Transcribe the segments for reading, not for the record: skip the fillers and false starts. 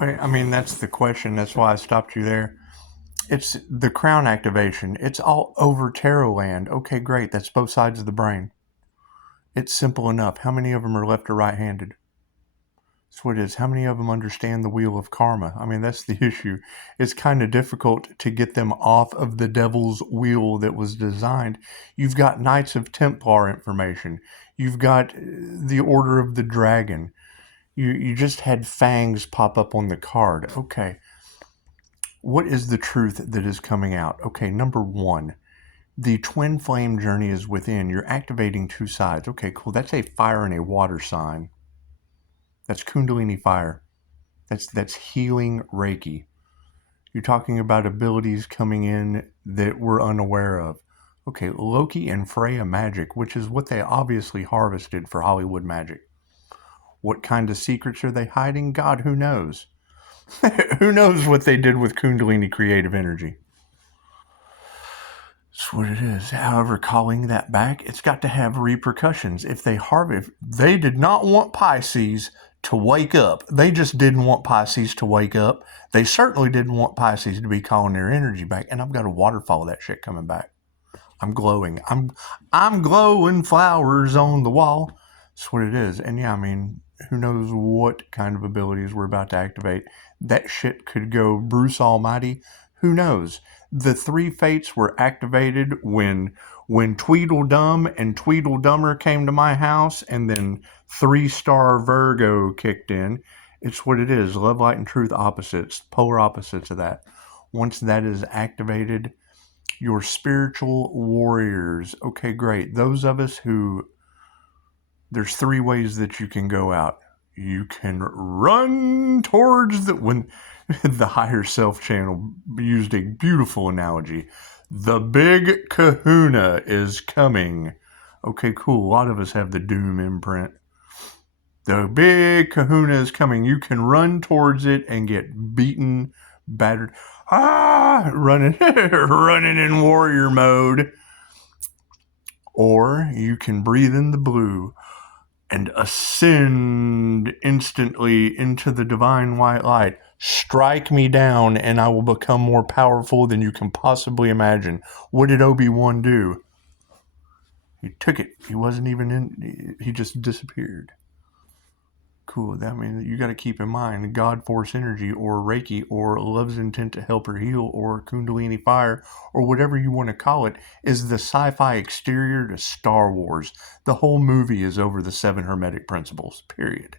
I mean, that's the question. That's why I stopped you there. It's the crown activation. It's all over tarot land. Okay, great. That's both sides of the brain. It's simple enough. How many of them are left or right-handed? That's what it is. How many of them understand the wheel of karma? I mean, that's the issue. It's kind of difficult to get them off of the devil's wheel that was designed. You've got Knights of Templar information. You've got the Order of the Dragon. You just had fangs pop up on the card. Okay. What is the truth that is coming out? Okay, number one, the twin flame journey is within. You're activating two sides. Okay, cool. That's a fire and a water sign. That's Kundalini fire. That's healing Reiki. You're talking about abilities coming in that we're unaware of. Okay, Loki and Freya magic, which is what they obviously harvested for Hollywood magic. What kind of secrets are they hiding? God, who knows? Who knows what they did with Kundalini creative energy? That's what it is. However, calling that back, it's got to have repercussions. If they did not want Pisces to wake up. They just didn't want Pisces to wake up. They certainly didn't want Pisces to be calling their energy back. And I've got a waterfall of that shit coming back. I'm glowing. I'm glowing flowers on the wall. That's what it is. And yeah, I mean, who knows what kind of abilities we're about to activate. That shit could go Bruce Almighty. Who knows? The three fates were activated when Tweedledum and Tweedledummer came to my house, and then 3-star Virgo kicked in. It's what it is. Love, light, and truth opposites. Polar opposites of that. Once that is activated, your spiritual warriors. Okay, great. Those of us who... There's 3 ways that you can go out. You can run towards when the higher self channel used a beautiful analogy. The big kahuna is coming. Okay, cool. A lot of us have the doom imprint. The big kahuna is coming. You can run towards it and get beaten, battered. Running in warrior mode. Or you can breathe in the blue and ascend instantly into the divine white light. Strike me down and I will become more powerful than you can possibly imagine. What did Obi-Wan do? He took it. He wasn't even in... He just disappeared. Cool. That means you got to keep in mind God Force energy or Reiki or love's intent to help or heal or Kundalini fire or whatever you want to call it is the sci-fi exterior to Star Wars. The whole movie is over the 7 Hermetic principles, period.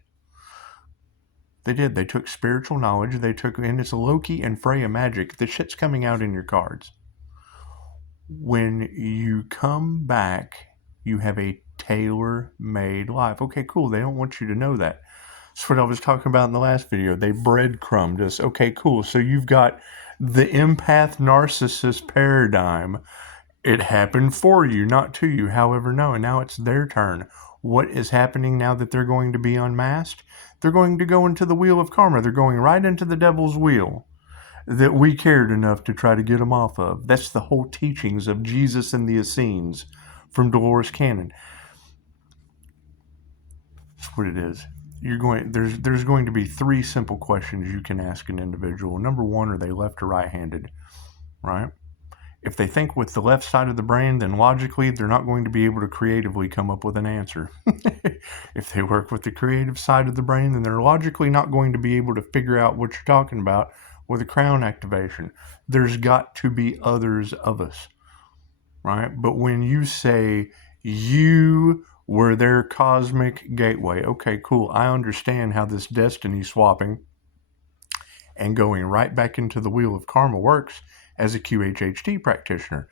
They did. They took spiritual knowledge. And it's Loki and Freya magic. The shit's coming out in your cards. When you come back, you have a tailor-made life. Okay, cool. They don't want you to know that. That's what I was talking about in the last video. They breadcrumbed us. Okay, cool. So you've got the empath narcissist paradigm. It happened for you, not to you. However, no, and now it's their turn. What is happening now that they're going to be unmasked? They're going to go into the wheel of karma. They're going right into the devil's wheel that we cared enough to try to get them off of. That's the whole teachings of Jesus and the Essenes from Dolores Cannon. That's what it is. There's going to be 3 simple questions you can ask an individual. Number 1, are they left or right-handed? Right? If they think with the left side of the brain, then logically they're not going to be able to creatively come up with an answer. If they work with the creative side of the brain, then they're logically not going to be able to figure out what you're talking about with a crown activation. There's got to be others of us. Right? But when you say you were their cosmic gateway, okay, cool. I understand how this destiny swapping and going right back into the wheel of karma works as a QHHT practitioner.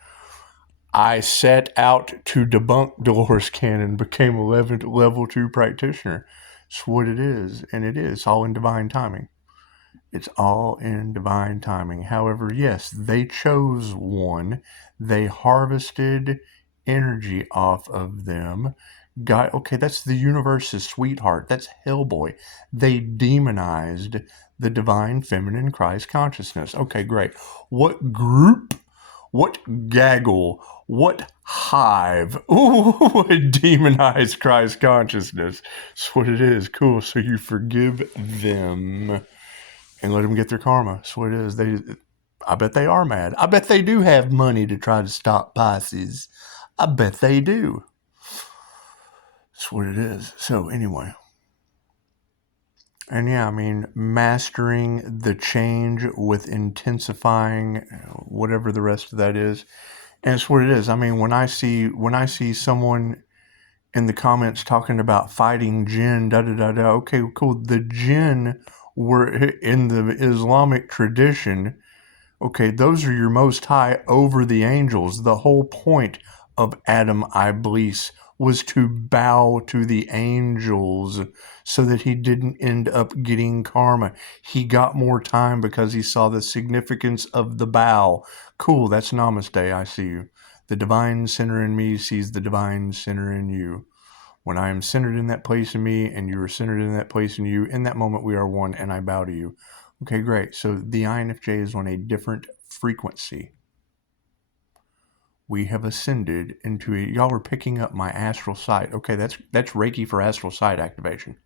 I set out to debunk Dolores Cannon, became a level 2 practitioner. It's what it is, and it is all in divine timing. It's all in divine timing. However, yes, they chose one. They harvested energy off of them. Okay, that's the universe's sweetheart. That's Hellboy. They demonized the divine feminine Christ consciousness. Okay, great. What group, what gaggle, what hive would demonize Christ consciousness? That's what it is. Cool. So you forgive them. and let them get their karma. That's what it is. I bet they are mad. I bet they do have money to try to stop Pisces. I bet they do. That's what it is. So anyway. And yeah, I mean, mastering the change with intensifying whatever the rest of that is. And it's what it is. I mean, when I see someone in the comments talking about fighting jinn, da da da da, okay, cool. The jinn were in the Islamic tradition. Okay, those are your most high over the angels. The whole point of Adam Iblis was to bow to the angels so that he didn't end up getting karma. He got more time because he saw the significance of the bow. Cool, that's Namaste, I see you. The divine center in me sees the divine center in you. When I am centered in that place in me and you are centered in that place in you, in that moment we are one and I bow to you. Okay, great. So the INFJ is on a different frequency. We have ascended into a, y'all are picking up my astral sight. Okay, that's Reiki for astral sight activation.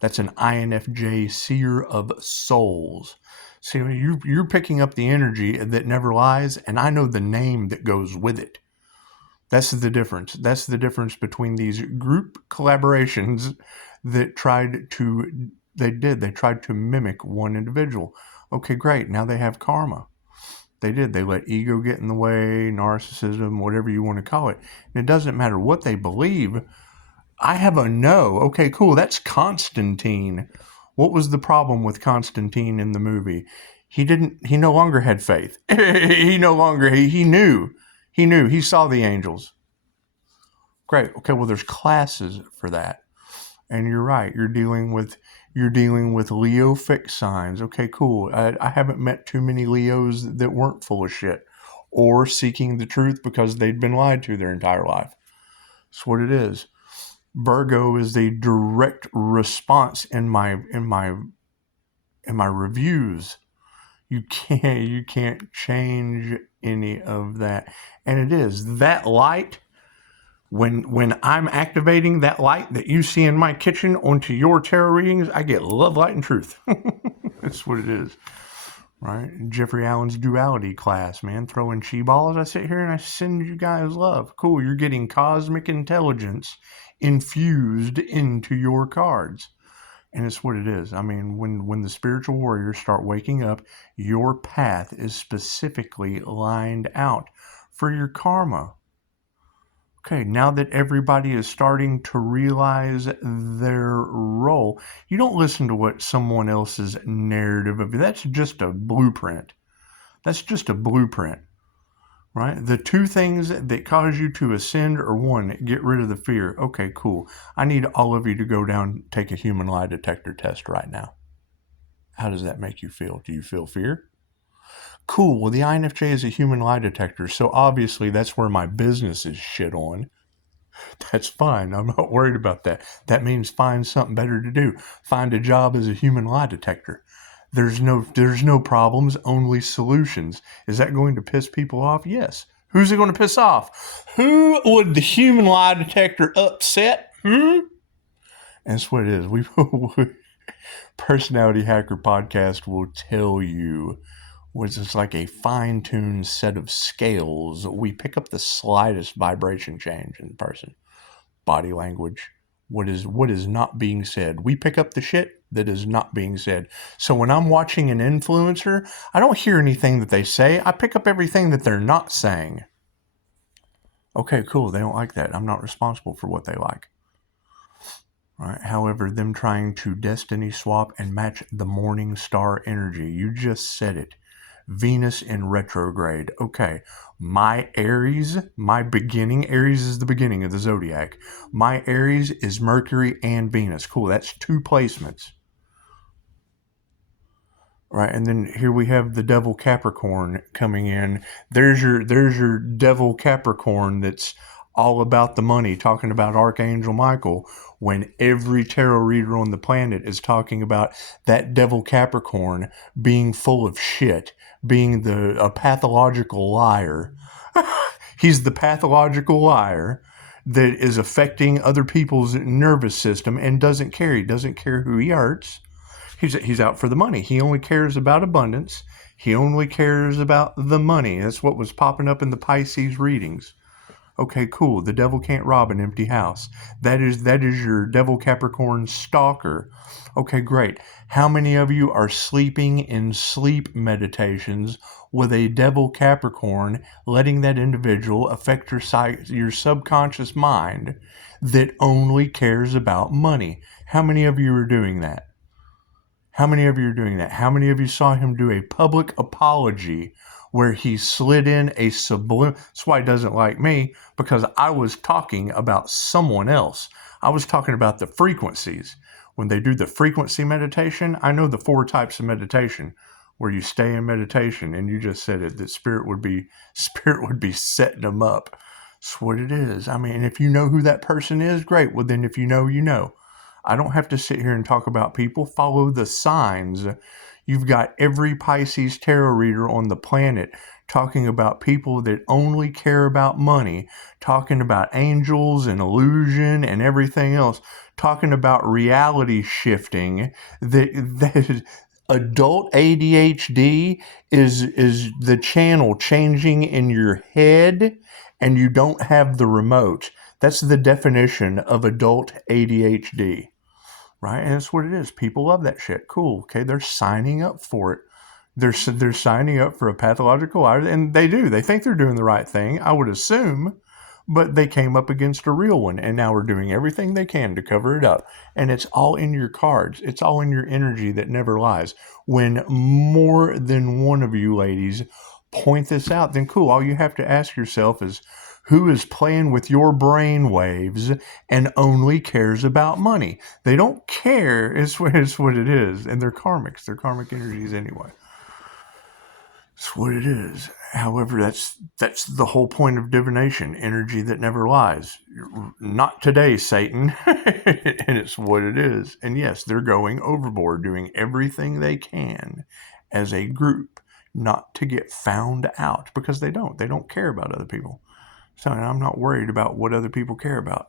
That's an INFJ seer of souls. See, you're picking up the energy that never lies, and I know the name that goes with it. That's the difference. That's the difference between these group collaborations that tried to mimic one individual. Okay, great. Now they have karma. They did. They let ego get in the way, narcissism, whatever you want to call it. And it doesn't matter what they believe. I have a no. Okay, cool. That's Constantine. What was the problem with Constantine in the movie? He no longer had faith. He knew. He saw the angels. Great. Okay, well, there's classes for that. And you're right. You're dealing with Leo fixed signs. Okay, cool. I haven't met too many Leos that weren't full of shit or seeking the truth because they'd been lied to their entire life. That's what it is. Virgo is a direct response in my reviews. You can't change any of that. And it is that light. When I'm activating that light that you see in my kitchen onto your tarot readings, I get love, light, and truth. That's what it is, right? Jeffrey Allen's duality class, man. Throwing chi balls. I sit here and I send you guys love. Cool, you're getting cosmic intelligence infused into your cards. And it's what it is. I mean, when the spiritual warriors start waking up, your path is specifically lined out for your karma. Okay, now that everybody is starting to realize their role, you don't listen to what someone else's narrative of you. That's just a blueprint. That's just a blueprint, right? The two things that cause you to ascend are one, get rid of the fear. Okay, cool. I need all of you to go down and take a human lie detector test right now. How does that make you feel? Do you feel fear? Cool. Well, the INFJ is a human lie detector, so obviously that's where my business is shit on. That's fine. I'm not worried about that. That means find something better to do. Find a job as a human lie detector. There's no problems, only solutions. Is that going to piss people off? Yes. Who's it going to piss off? Who would the human lie detector upset? And that's what it is. We Personality Hacker Podcast will tell you was it's like a fine-tuned set of scales. We pick up the slightest vibration change in the person. Body language, what is not being said. We pick up the shit that is not being said. So when I'm watching an influencer, I don't hear anything that they say. I pick up everything that they're not saying. Okay, cool. They don't like that. I'm not responsible for what they like. Right. However, them trying to destiny swap and match the morning star energy. You just said it. Venus in retrograde. Okay, my Aries, Aries is the beginning of the zodiac. My Aries is Mercury and Venus. Cool, that's two placements. Right, and then here we have the Devil Capricorn coming in. There's your Devil Capricorn that's all about the money, talking about Archangel Michael, when every tarot reader on the planet is talking about that Devil Capricorn being full of shit, being a pathological liar. He's the pathological liar that is affecting other people's nervous system and doesn't care. He doesn't care who he hurts. He's out for the money. He only cares about abundance. He only cares about the money. That's what was popping up in the Pisces readings. Okay, cool. The devil can't rob an empty house. That is your devil Capricorn stalker. Okay, great. How many of you are sleeping in sleep meditations with a devil Capricorn, letting that individual affect your subconscious mind that only cares about money? How many of you are doing that? How many of you are doing that? How many of you saw him do a public apology where he slid in a subliminal? That's why he doesn't like me, because I was talking about someone else. I was talking about the frequencies. When they do the frequency meditation, I know the 4 types of meditation where you stay in meditation, and you just said it, that spirit would be setting them up. That's what it is. I mean, if you know who that person is, great. Well, then if you know, you know. I don't have to sit here and talk about people. Follow the signs. You've got every Pisces tarot reader on the planet talking about people that only care about money, talking about angels and illusion and everything else, talking about reality shifting. That adult ADHD is the channel changing in your head, and you don't have the remote. That's the definition of adult ADHD. Right? And that's what it is. People love that shit. Cool. Okay. They're signing up for it. They're signing up for a pathological liar, and they do. They think they're doing the right thing, I would assume, but they came up against a real one, and now we're doing everything they can to cover it up. And it's all in your cards. It's all in your energy that never lies. When more than one of you ladies point this out, then cool. All you have to ask yourself is, who is playing with your brain waves and only cares about money? They don't care. It's what it is. And they're karmics. They're karmic energies anyway. It's what it is. However, that's the whole point of divination, energy that never lies. Not today, Satan. And it's what it is. And yes, they're going overboard, doing everything they can as a group not to get found out, because they don't care about other people. So I'm not worried about what other people care about.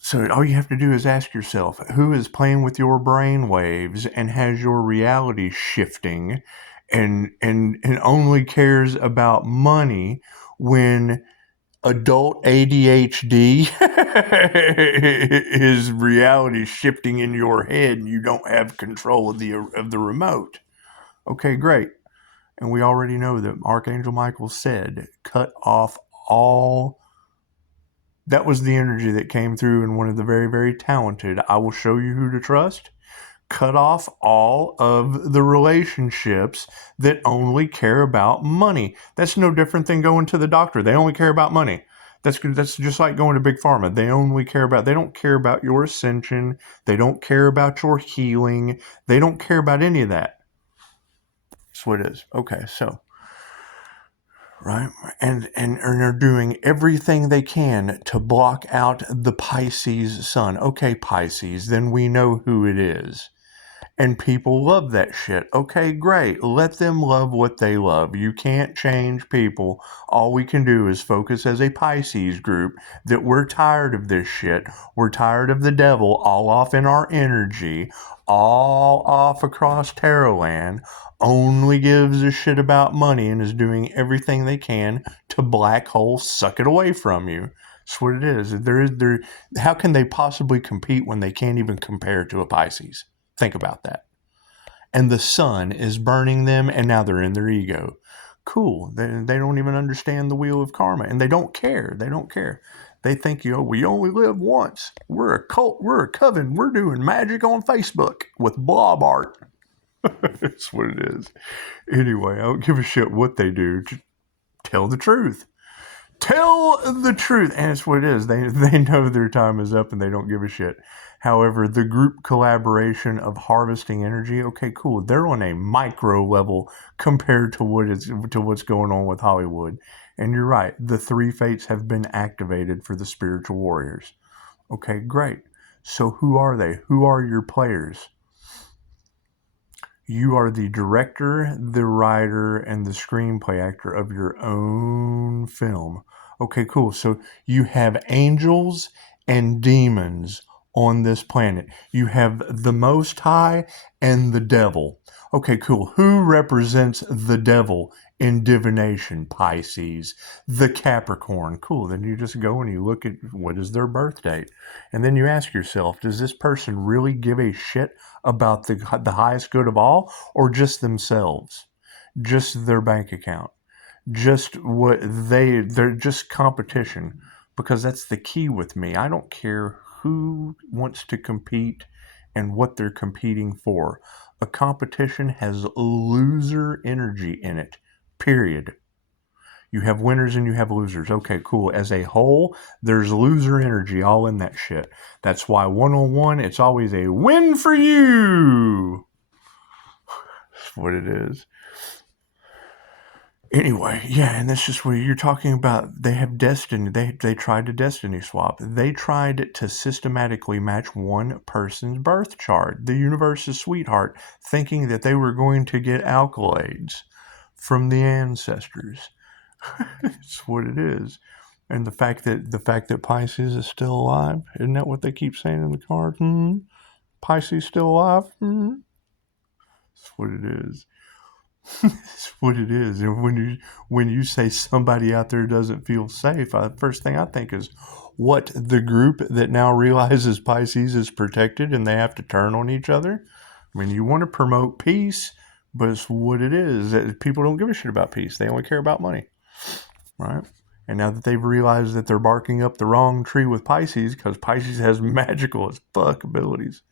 So all you have to do is ask yourself, who is playing with your brain waves and has your reality shifting and only cares about money when adult ADHD is reality shifting in your head and you don't have control of the remote? Okay, great. And we already know that Archangel Michael said, cut off all. That was the energy that came through in one of the very, very talented, I will show you who to trust. Cut off all of the relationships that only care about money. That's no different than going to the doctor. They only care about money. That's just like going to Big Pharma. They don't care about your ascension. They don't care about your healing. They don't care about any of that. That's what it is. Okay, so right? And are doing everything they can to block out the Pisces sun. Okay, Pisces, then we know who it is. And people love that shit. Okay, great. Let them love what they love. You can't change people. All we can do is focus as a Pisces group that we're tired of this shit. We're tired of the devil all off in our energy, all off across Tarot land, only gives a shit about money and is doing everything they can to black hole suck it away from you. That's what it is. How can they possibly compete when they can't even compare to a Pisces? Think about that. And the sun is burning them, and now they're in their ego. Cool. They don't even understand the wheel of karma, and they don't care. They don't care. They think, we only live once. We're a cult. We're a coven. We're doing magic on Facebook with blob art. That's what it is. Anyway, I don't give a shit what they do. Just tell the truth. Tell the truth. And it's what it is. They know their time is up and they don't give a shit. However, the group collaboration of harvesting energy, okay, cool. They're on a micro level compared to what's going on with Hollywood. And you're right. The 3 fates have been activated for the spiritual warriors. Okay, great. So who are they? Who are your players? You are the director, the writer, and the screenplay actor of your own film. Okay, cool. So you have angels and demons on this planet. You have the Most High and the devil. Okay, cool. Who represents the devil in divination? Pisces. The Capricorn. Cool. Then you just go and you look at what is their birth date. And then you ask yourself, does this person really give a shit about the highest good of all, or just themselves? Just their bank account? Just what they're just competition, because that's the key with me. I don't care who wants to compete and what they're competing for. A competition has loser energy in it, period. You have winners and you have losers. Okay, cool. As a whole, there's loser energy all in that shit. That's why one-on-one, it's always a win for you. That's what it is. Anyway, yeah, and that's just where you're talking about. They have destiny. They tried to destiny swap. They tried to systematically match one person's birth chart, the universe's sweetheart, thinking that they were going to get accolades from the ancestors. It's what it is. And the fact that Pisces is still alive, isn't that what they keep saying in the card? Pisces still alive? That's what it is. It's what it is. And when you say somebody out there doesn't feel safe, first thing I think is, what, the group that now realizes Pisces is protected and they have to turn on each other? I mean, you want to promote peace, but it's what it is. People don't give a shit about peace. They only care about money, right? And now that they've realized that they're barking up the wrong tree with Pisces, because Pisces has magical as fuck abilities.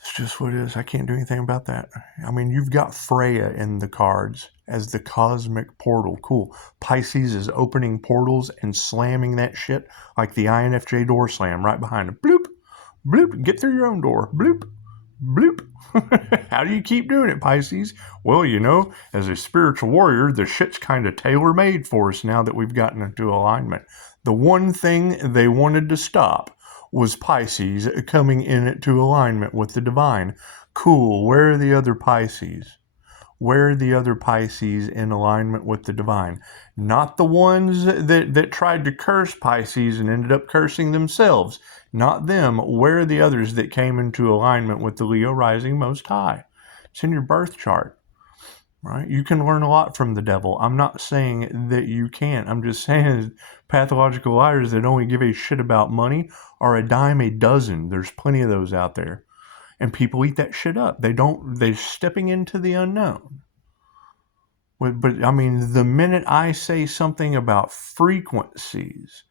It's just what it is. I can't do anything about that. I mean, you've got Freya in the cards as the cosmic portal. Cool. Pisces is opening portals and slamming that shit like the INFJ door slam right behind him. Bloop, bloop. Get through your own door. Bloop, bloop. How do you keep doing it, Pisces? Well, you know, as a spiritual warrior, the shit's kind of tailor-made for us now that we've gotten into alignment. The one thing they wanted to stop was Pisces coming into alignment with the divine. Cool. Where are the other Pisces? Where are the other Pisces in alignment with the divine? Not the ones that tried to curse Pisces and ended up cursing themselves. Not them. Where are the others that came into alignment with the Leo rising Most High? It's in your birth chart. Right? You can learn a lot from the devil. I'm not saying that you can't. I'm just saying pathological liars that only give a shit about money are a dime a dozen. There's plenty of those out there. And people eat that shit up. They're stepping into the unknown. But I mean, the minute I say something about frequencies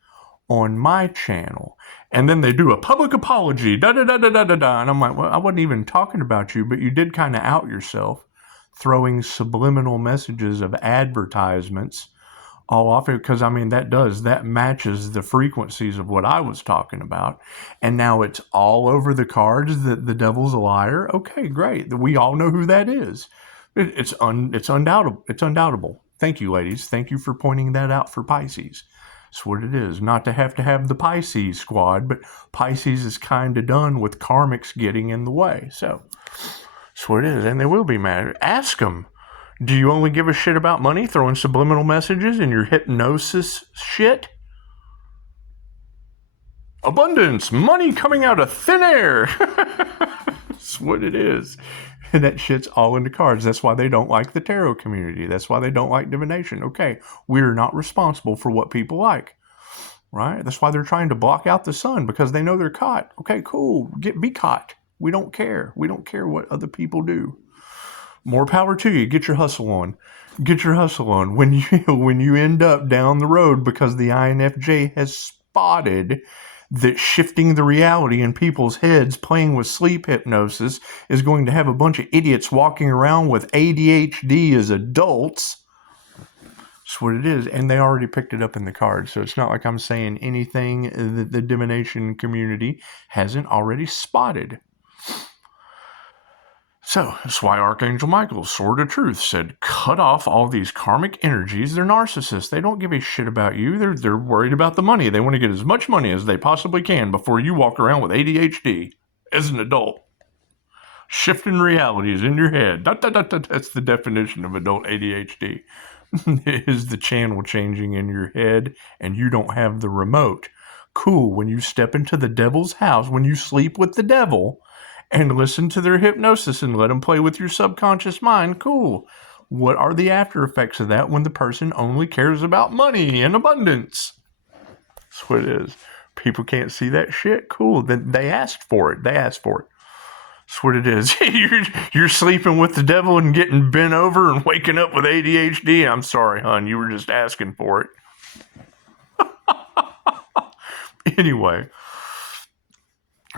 on my channel, and then they do a public apology, da-da-da-da-da-da-da, and I'm like, well, I wasn't even talking about you, but you did kind of out yourself, throwing subliminal messages of advertisements all off it, because I mean that matches the frequencies of what I was talking about, and now it's all over the cards that the devil's a liar. Okay, great. We all know who that is. It's undoubtable. It's undoubtable. Thank you, ladies. Thank you for pointing that out for Pisces. That's what it is. Not to have the Pisces squad, but Pisces is kind of done with karmics getting in the way. So that's what it is, and they will be mad. Ask them, do you only give a shit about money, throwing subliminal messages in your hypnosis shit? Abundance, money coming out of thin air. That's what it is. And that shit's all in the cards. That's why they don't like the tarot community. That's why they don't like divination. Okay, we're not responsible for what people like, right? That's why they're trying to block out the sun, because they know they're caught. Okay, cool. Be caught. We don't care. We don't care what other people do. More power to you. Get your hustle on. Get your hustle on. When you end up down the road because the INFJ has spotted that shifting the reality in people's heads, playing with sleep hypnosis, is going to have a bunch of idiots walking around with ADHD as adults. That's what it is. And they already picked it up in the cards. So it's not like I'm saying anything that the divination community hasn't already spotted. So that's why Archangel Michael, Sword of Truth, said, cut off all these karmic energies. They're narcissists. They don't give a shit about you. They're worried about the money. They want to get as much money as they possibly can before you walk around with ADHD as an adult. Shifting realities in your head. That's the definition of adult ADHD. Is the channel changing in your head and you don't have the remote. Cool. When you step into the devil's house, when you sleep with the devil and listen to their hypnosis and let them play with your subconscious mind, cool. What are the after effects of that when the person only cares about money and abundance? That's what it is. People can't see that shit. Cool. Then they asked for it. That's what it is. You're sleeping with the devil and getting bent over and waking up with ADHD. I'm sorry, hon. You were just asking for it. Anyway,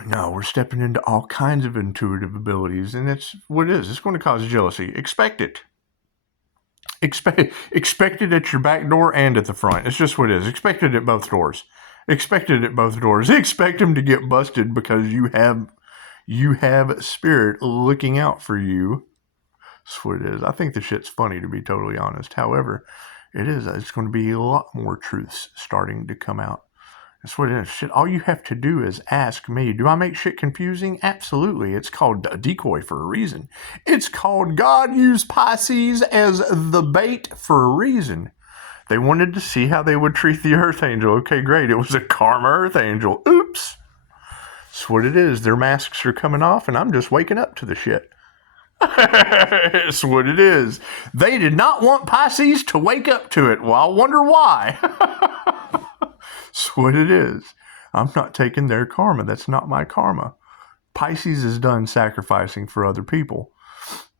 no, we're stepping into all kinds of intuitive abilities, and that's what it is. It's going to cause jealousy. Expect it. Expect it at your back door and at the front. It's just what it is. Expect it at both doors. Expect it at both doors. Expect them to get busted because you have spirit looking out for you. That's what it is. I think the shit's funny, to be totally honest. However, it's going to be a lot more truths starting to come out. That's what it is. Shit, all you have to do is ask me. Do I make shit confusing? Absolutely. It's called a decoy for a reason. It's called God used Pisces as the bait for a reason. They wanted to see how they would treat the Earth Angel. Okay, great. It was a karma Earth Angel. Oops. That's what it is. Their masks are coming off, and I'm just waking up to the shit. That's what it is. They did not want Pisces to wake up to it. Well, I wonder why. That's what it is. I'm not taking their karma. That's not my karma. Pisces is done sacrificing for other people.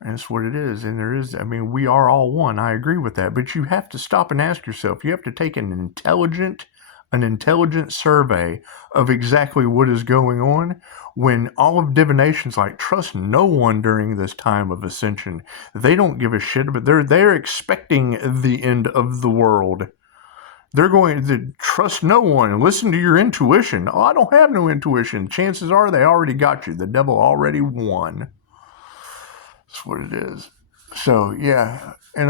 And that's what it is. And we are all one. I agree with that. But you have to stop and ask yourself. You have to take an intelligent survey of exactly what is going on when all of divination's like, trust no one during this time of ascension. They don't give a shit, but they're expecting the end of the world. They're going to trust no one and listen to your intuition. Oh, I don't have no intuition. Chances are they already got you. The devil already won. That's what it is. So, yeah. And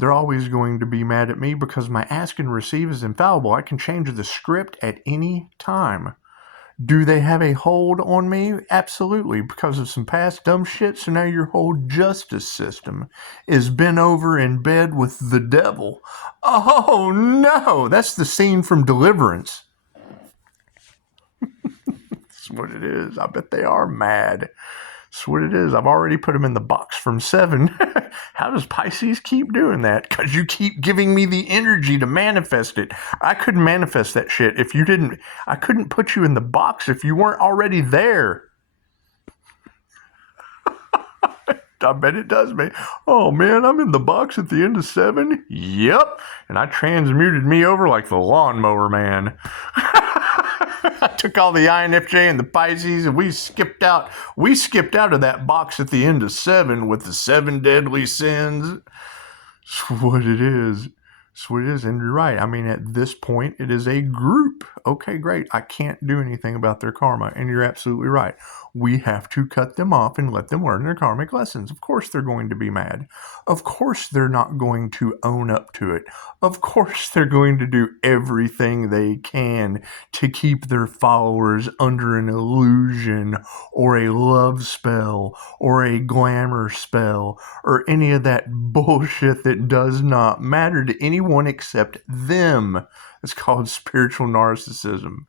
they're always going to be mad at me because my ask and receive is infallible. I can change the script at any time. Do they have a hold on me? Absolutely, because of some past dumb shit. So now your whole justice system is bent over in bed with the devil. Oh no, that's the scene from Deliverance. That's what it is. I bet they are mad. That's what it is. I've already put them in the box from 7. How does Pisces keep doing that? Because you keep giving me the energy to manifest it. I couldn't manifest that shit if you didn't. I couldn't put you in the box if you weren't already there. I bet it does, man. Oh, man, I'm in the box at the end of 7? Yep. And I transmuted me over like the lawnmower man. I took all the INFJ and the Pisces and we skipped out. We skipped out of that box at the end of 7 with the 7 deadly sins. That's what it is. That's what it is. And you're right. At this point, it is a group. Okay, great. I can't do anything about their karma. And you're absolutely right. We have to cut them off and let them learn their karmic lessons. Of course they're going to be mad. Of course they're not going to own up to it. Of course they're going to do everything they can to keep their followers under an illusion or a love spell or a glamour spell or any of that bullshit that does not matter to anyone except them. It's called spiritual narcissism.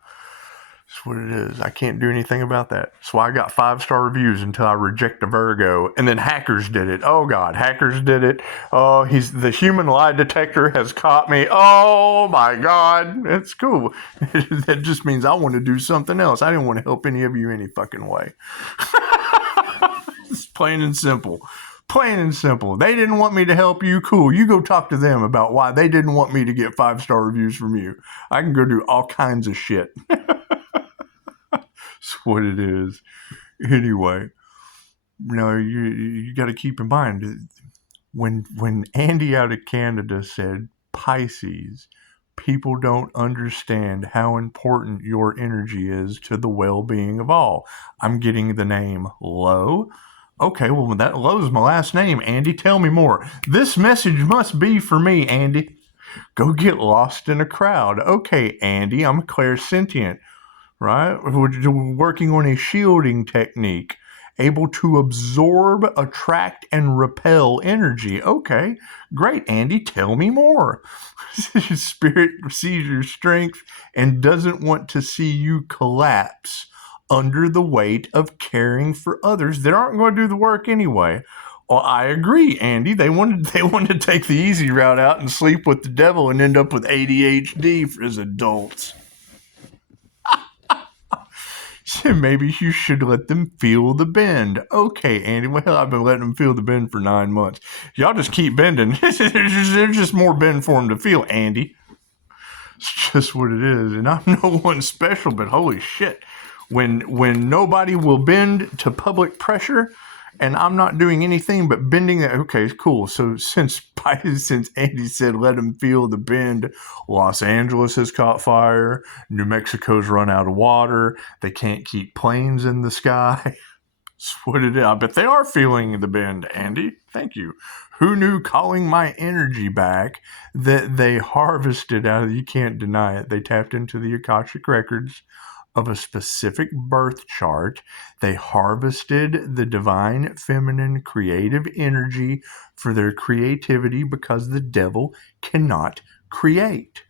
That's what it is. I can't do anything about that. That's why I got 5-star reviews until I reject a Virgo. And then hackers did it. Oh, God. Hackers did it. Oh, the human lie detector has caught me. Oh, my God. That's cool. That just means I want to do something else. I didn't want to help any of you any fucking way. It's plain and simple. Plain and simple. They didn't want me to help you. Cool. You go talk to them about why they didn't want me to get 5-star reviews from you. I can go do all kinds of shit. That's what it is. Anyway, you got to keep in mind when Andy out of Canada said Pisces, people don't understand how important your energy is to the well-being of all. I'm getting the name Lowe. Okay, well, that Lowe's my last name, Andy. Tell me more. This message must be for me, Andy. Go get lost in a crowd. Okay, Andy, I'm clairsentient. Right? We're working on a shielding technique. able to absorb, attract, and repel energy. Okay, great, Andy, tell me more. Spirit sees your strength and doesn't want to see you collapse under the weight of caring for others that aren't going to do the work anyway. Well, I agree, Andy. They wanted to take the easy route out and sleep with the devil and end up with ADHD as adults. So maybe you should let them feel the bend. Okay, Andy. Well, I've been letting them feel the bend for 9 months. Y'all just keep bending. There's just more bend for them to feel, Andy. It's just what it is. And I'm no one special, but holy shit. When nobody will bend to public pressure, and I'm not doing anything but bending that. Okay, cool. So since Andy said let them feel the bend, Los Angeles has caught fire. New Mexico's run out of water. They can't keep planes in the sky. That's what it is. I bet they are feeling the bend, Andy. Thank you. Who knew calling my energy back that they harvested out of, you can't deny it. They tapped into the Akashic records of a specific birth chart. They harvested the divine feminine creative energy for their creativity because the devil cannot create.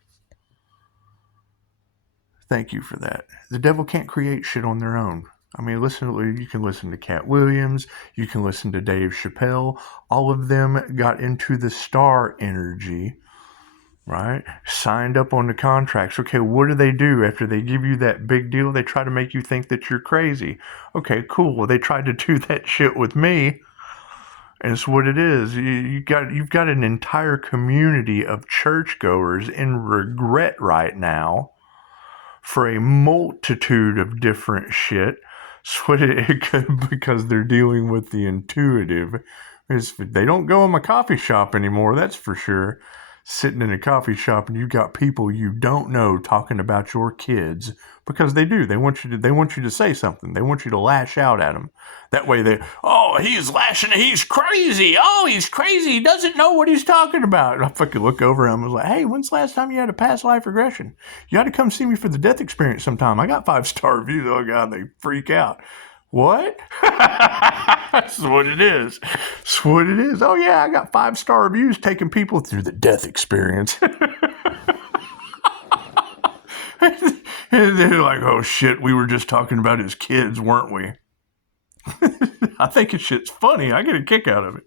Thank you for that. The devil can't create shit on their own. I mean, you can listen to Cat Williams, you can listen to Dave Chappelle. All of them got into the star energy, right? Signed up on the contracts. Okay, what do they do after they give you that big deal? They try to make you think that you're crazy. Okay, cool. Well, they tried to do that shit with me. And it's what it is. You've got an entire community of churchgoers in regret right now for a multitude of different shit. So because they're dealing with the intuitive. They don't go in my coffee shop anymore, that's for sure. Sitting in a coffee shop and you've got people you don't know talking about your kids, because they do. They want you to say something. They want you to lash out at them. That way he's lashing. He's crazy. Oh, he's crazy. He doesn't know what he's talking about. And I fucking look over at him and was like, hey, when's the last time you had a past life regression? You ought to come see me for the death experience sometime. I got 5-star reviews. Oh God, they freak out. What? That's what it is. That's what it is. Oh yeah, I got 5-star reviews taking people through the death experience. And they're like, oh shit, we were just talking about his kids, weren't we? I think it's shit's funny. I get a kick out of it.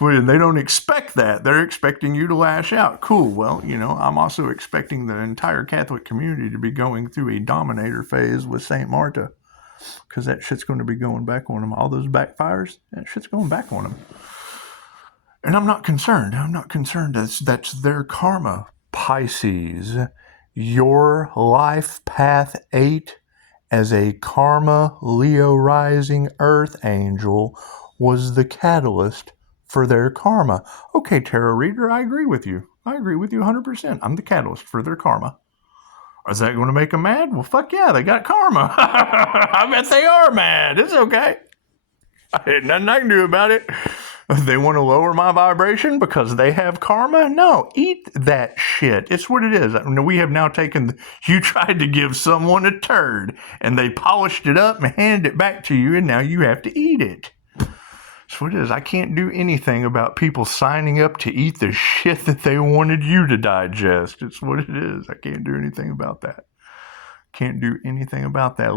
And they don't expect that. They're expecting you to lash out. Cool. Well, I'm also expecting the entire Catholic community to be going through a dominator phase with St. Marta. Because that shit's going to be going back on them. All those backfires, that shit's going back on them. And I'm not concerned. That's their karma. Pisces, your life path 8 as a karma Leo rising earth angel was the catalyst for their karma. Okay, tarot reader, I agree with you. 100%. I'm the catalyst for their karma. Is that going to make them mad? Well, fuck yeah, they got karma. I bet they are mad. It's okay. Ain't nothing I can do about it. They want to lower my vibration because they have karma? No, eat that shit. It's what it is. We have now taken, you tried to give someone a turd, and they polished it up and handed it back to you, and now you have to eat it. That's what it is. I can't do anything about people signing up to eat the shit that they wanted you to digest. It's what it is. I can't do anything about that. Can't do anything about that.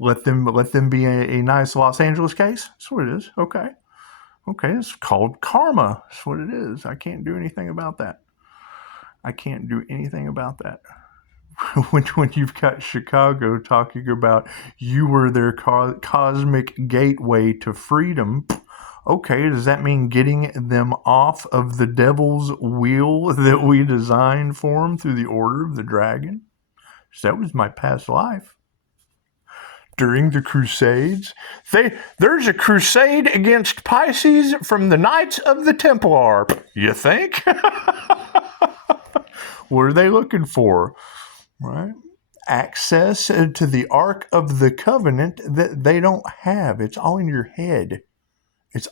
Let them be a nice Los Angeles case. That's what it is. Okay, it's called karma. That's what it is. I can't do anything about that. When you've got Chicago talking about you were their cosmic gateway to freedom, okay, does that mean getting them off of the devil's wheel that we designed for them through the Order of the Dragon? So that was my past life. During the Crusades, there's a crusade against Pisces from the Knights of the Templar. You think? What are they looking for? Right? Access to the Ark of the Covenant that they don't have. It's all in your head. It's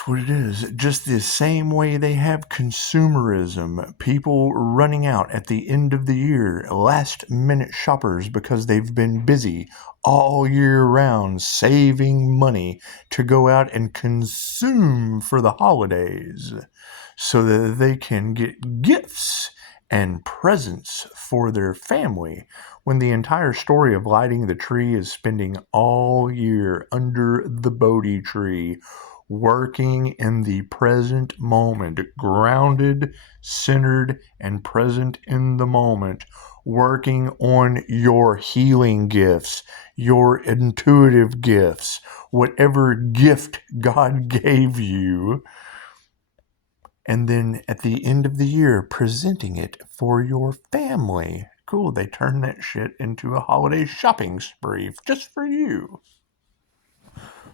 That's what it is. Just the same way they have consumerism, people running out at the end of the year, last minute shoppers because they've been busy all year round saving money to go out and consume for the holidays so that they can get gifts and presents for their family, when the entire story of lighting the tree is spending all year under the Bodhi tree, working in the present moment, grounded, centered, and present in the moment, working on your healing gifts, your intuitive gifts, whatever gift God gave you, and then at the end of the year, presenting it for your family. Cool, they turn that shit into a holiday shopping spree just for you.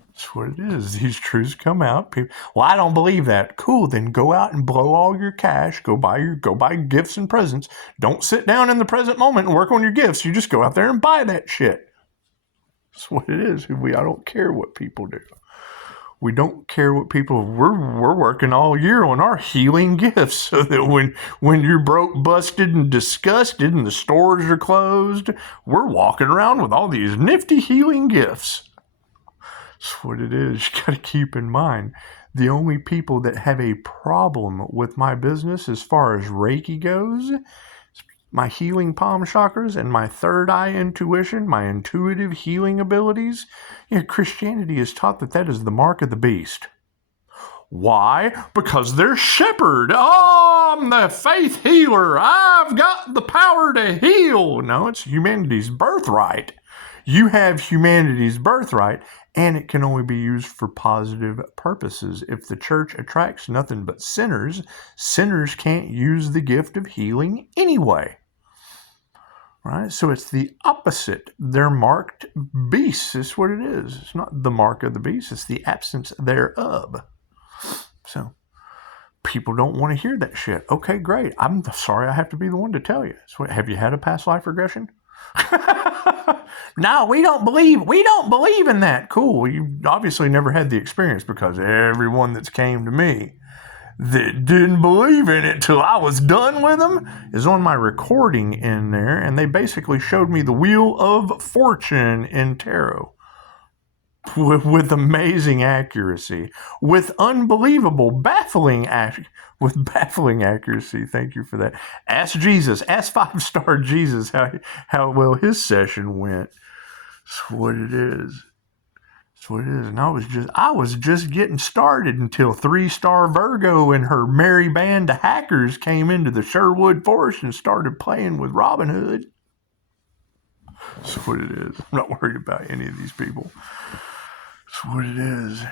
That's what it is. These truths come out. People, well, I don't believe that. Cool, then go out and blow all your cash. Go buy gifts and presents. Don't sit down in the present moment and work on your gifts. You just go out there and buy that shit. That's what it is. I don't care what people do. We don't care what people. We're working all year on our healing gifts, so that when you're broke, busted, and disgusted, and the stores are closed, we're walking around with all these nifty healing gifts. That's what it is. You got to keep in mind, the only people that have a problem with my business as far as Reiki goes, my healing palm chakras and my third eye intuition, my intuitive healing abilities. Christianity is taught that is the mark of the beast. Why? Because they're shepherd. Oh, I'm the faith healer. I've got the power to heal. No, it's humanity's birthright. You have humanity's birthright, and it can only be used for positive purposes. If the church attracts nothing but sinners, sinners can't use the gift of healing anyway. Right? So it's the opposite. They're marked beasts. Is what it is. It's not the mark of the beast. It's the absence thereof. So people don't want to hear that shit. Okay, great. I'm sorry I have to be the one to tell you. So have you had a past life regression? No, we don't believe in that. Cool. You obviously never had the experience, because everyone that's came to me that didn't believe in it till I was done with them is on my recording in there, and they basically showed me the Wheel of Fortune in tarot with amazing accuracy, with unbelievable, baffling accuracy. Thank you for that. Ask Jesus, ask 5-star Jesus how well his session went. That's what it is. That's what it is. And I was just getting started until 3-star Virgo and her merry band of hackers came into the Sherwood Forest and started playing with Robin Hood. That's what it is. I'm not worried about any of these people. That's what it is.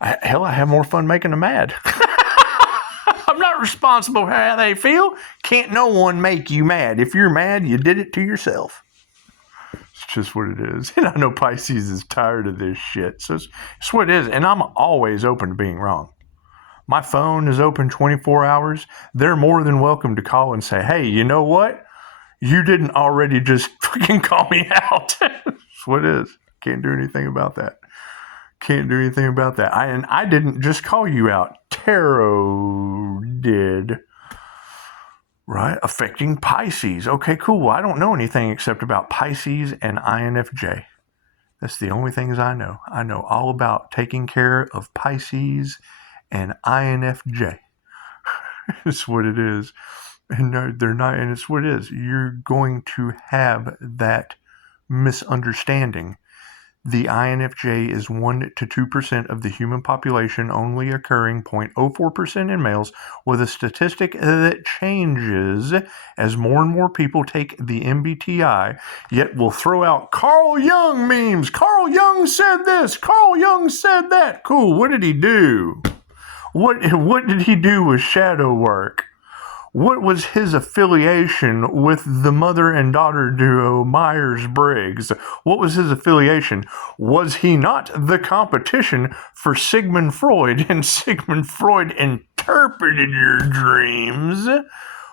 I have more fun making them mad. I'm not responsible for how they feel. Can't no one make you mad. If you're mad, you did it to yourself. It's just what it is. And I know Pisces is tired of this shit. So it's what it is. And I'm always open to being wrong. My phone is open 24 hours. They're more than welcome to call and say, hey, you know what? You didn't already just fucking call me out. That's what it is. Can't do anything about that. I didn't just call you out. Tarot did. Right? Affecting Pisces. Okay, cool. I don't know anything except about Pisces and INFJ. That's the only things I know. I know all about taking care of Pisces and INFJ. It's what it is. And no, they're not, and it's what it is. You're going to have that misunderstanding. The INFJ is 1 to 2% of the human population, only occurring 0.04% in males, with a statistic that changes as more and more people take the MBTI, yet will throw out Carl Jung memes. Carl Jung said this. Carl Jung said that. Cool. What did he do? What did he do with shadow work? What was his affiliation with the mother and daughter duo Myers-Briggs? What was his affiliation? Was he not the competition for Sigmund Freud? And Sigmund Freud interpreted your dreams,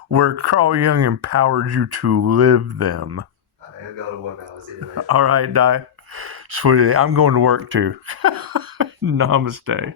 where Carl Jung empowered you to live them. I'll go to work. I'll see you later. All right, Di. Sweetie, I'm going to work too. Namaste.